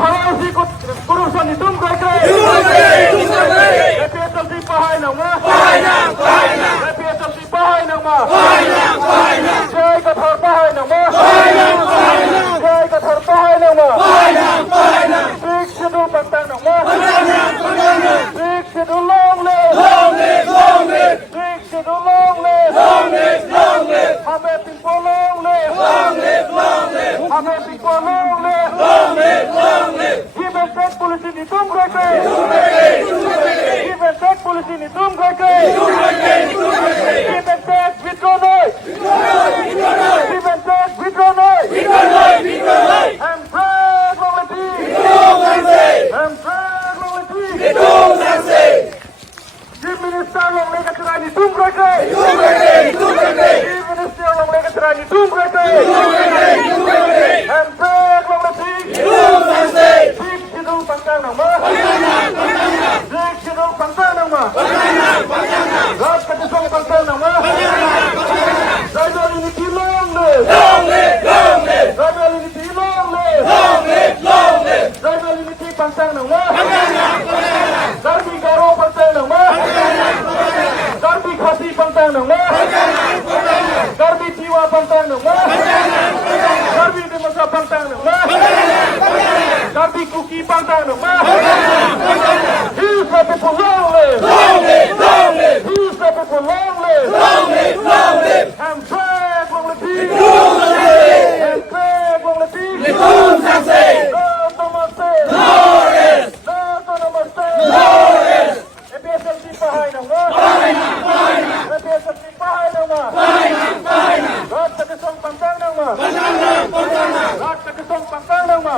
Hawaasi kurusan ditunggu ke. PSLC pahay nang ma. PSLC pahay nang ma. Jai Kathar pahay nang ma. Jai Kathar pahay nang ma. Six schedule pantang nang ma. Six schedule long live. Six schedule long live. Hame people long live. Hame people long live. Give and take policy ditunggu ke. Give and take policy ditunggu ke. Give and take withdraw noise. Give and take withdraw noise. And flag quality. And flag quality. Chief Minister long lega cerai ditunggu ke. Chief Minister long lega cerai ditunggu ke. And flag quality. Six schedule pantang nang ma. Six schedule pantang nang ma. Rat ketisong pantang nang ma. Tribal unity long live. Tribal unity long live. Tribal unity pantang nang ma. Darbi Garo pantang nang ma. Darbi Khasi pantang nang ma. Darbi Tiwa pantang nang ma. Darbi Dimasa pantang nang ma. Darbi Kuki pantang nang ma. He's the people long live. He's the people long live. And flag quality. And flag quality. Namaste. Namaste. PSLC pahay nang ma. PSLC pahay nang ma. Rat ketisong pantang nang ma. Rat ketisong pantang nang ma.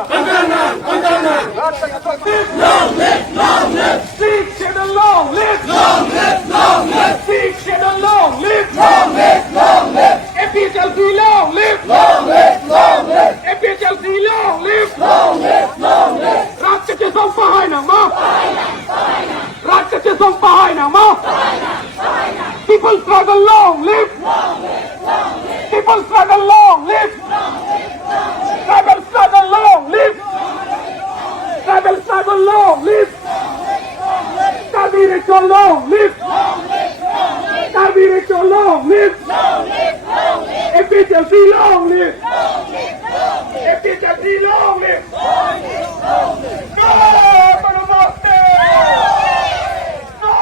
Rat ketisong Six schedule long live. Six schedule long live. PSLC long live. PSLC long live. Rat ketisong pahay nang ma. Rat ketisong pahay nang ma. People struggle long live. People struggle long live. Tribal struggle long live. Tribal struggle long live. Darbi ritual long live. Darbi ritual long live. PSLC long live. PSLC long live. Go Namaste. Go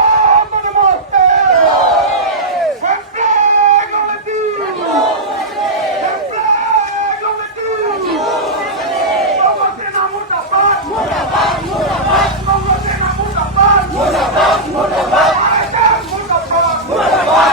Namaste. And flag quality. And flag quality. Sena murtabad. Sena murtabad.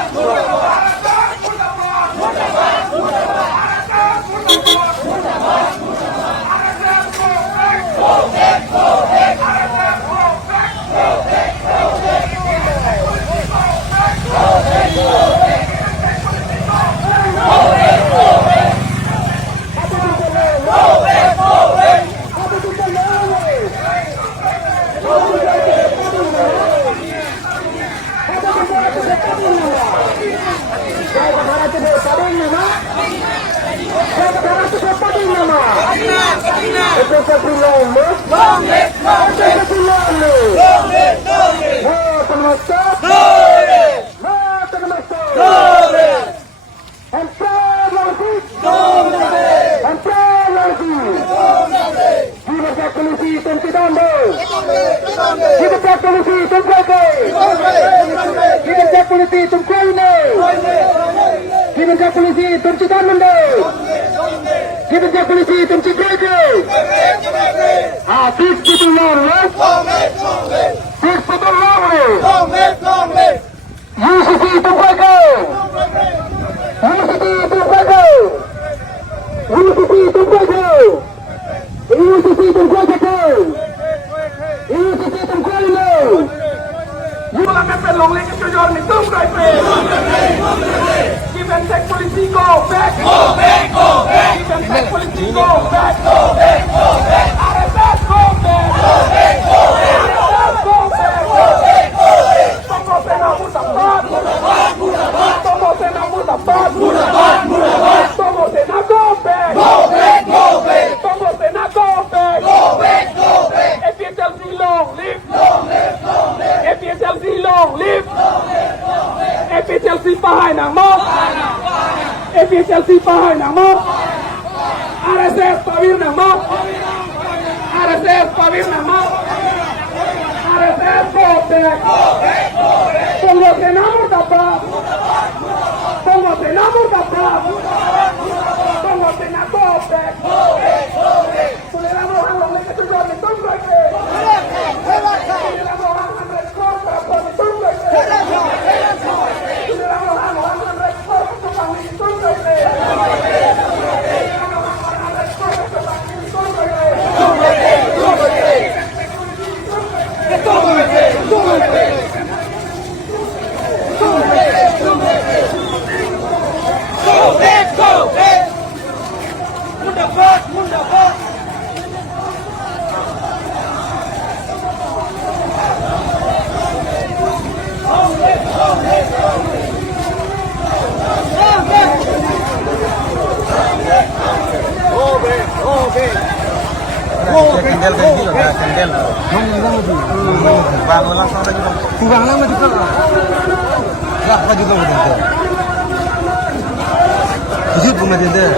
Give and take policy, go back. Give and take policy, go back. RSS, go back. Go back. pahay ng mo. Efficiency pahay ng mo. RSS pawir ng mo. RSS pawir ng mo. RSS Gopek. Pongo senamur dapat. Pongo senamur dapat. Pongo senamur Gopek. Toleramos ang mga katutuan ng tungkol. Toleramos ang mga responsa ng tungkol. Toleramos ang mga responsa ng tungkol. Candel kayak gini loh, candel. Bang langsung lagi bang. Kurang lama juga. Lah lagi bang udah. Hidup rumah dia.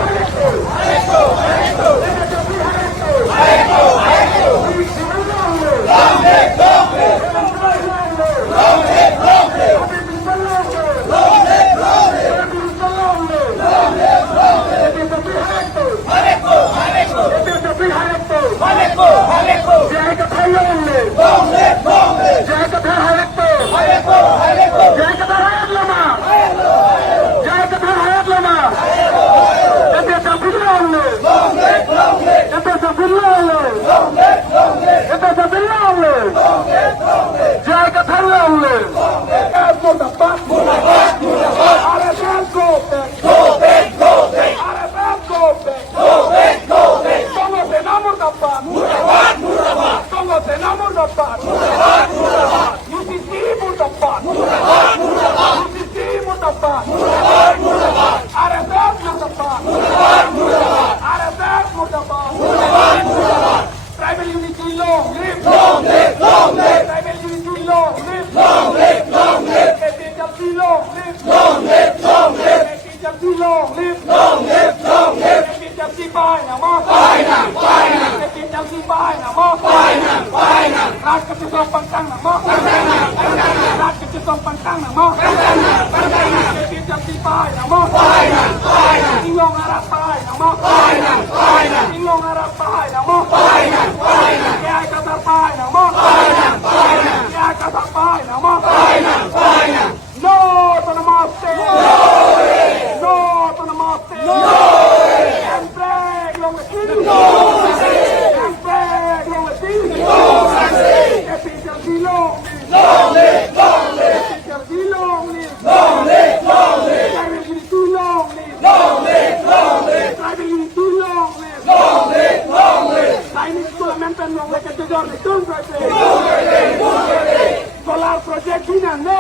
Solar project binangnya.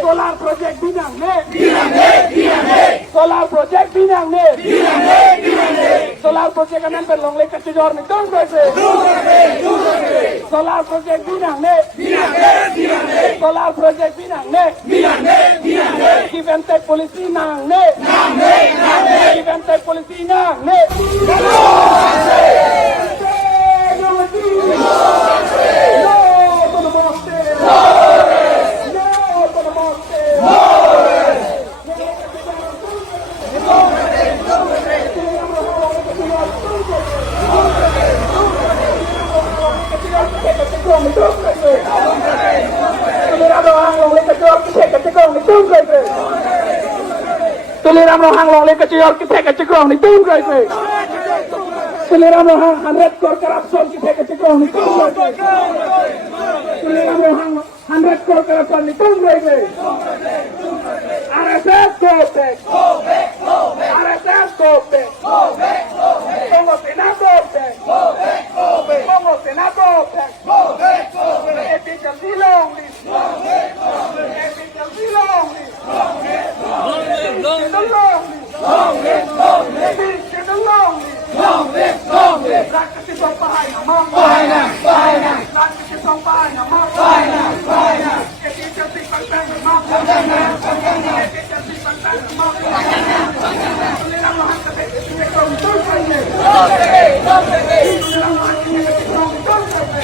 Solar project binangnya. Solar project binangnya. Solar project kanan berlong lekat sejor nih dong guys. Solar project binangnya. Solar project binangnya. Give and take policy nangnya. Give and take policy nangnya. Tuliram rohang long le kecil kita kecil ni tung guys. Tuliram rohang 100 crore corruption kita kecil ni tung guys. Tuliram rohang 100 crore corruption ni tung guys. RSS Gopek. RSS Gopek. Pongo senado Gopek. Pongo senado Gopek. Ethical silong ni. Ethical silong ni. pangkang nama, efisiensi pangkang nama, tuliran mo hang kapit, itinekong tungkol niya. Tuliran mo hang itinekong tungkol niya.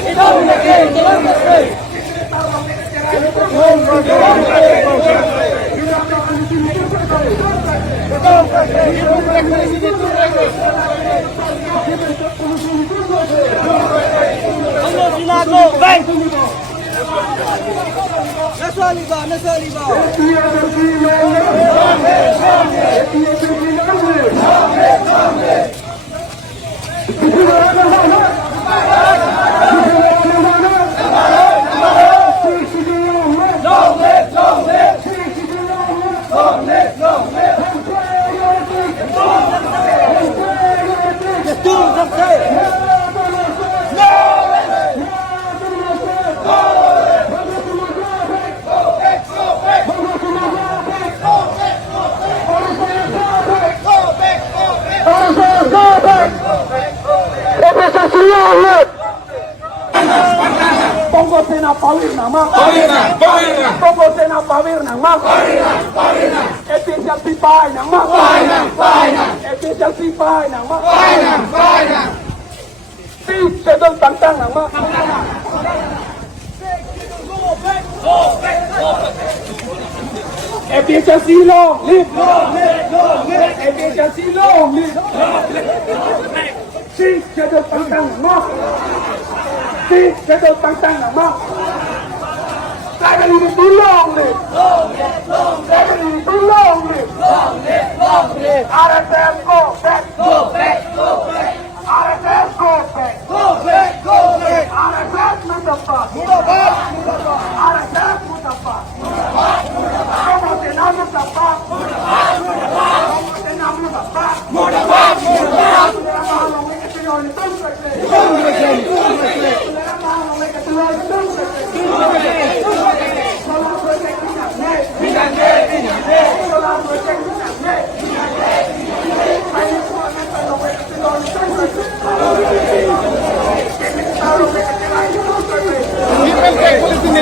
Bongo Sena Pawir nama, Bongo Sena Pawir nama, efisiensi pai nama, efisiensi pai nama, sedang pangkang nama, efisiensi long live, efisiensi long live, sedang pangkang nama. Sedang pangkang nama. Saya ini tolong nih. Saya ini tolong nih. RSS go back. RSS go back. RSS mendapat. RSS mendapat. Kamu tenang mendapat. Kamu tenang mendapat. Ini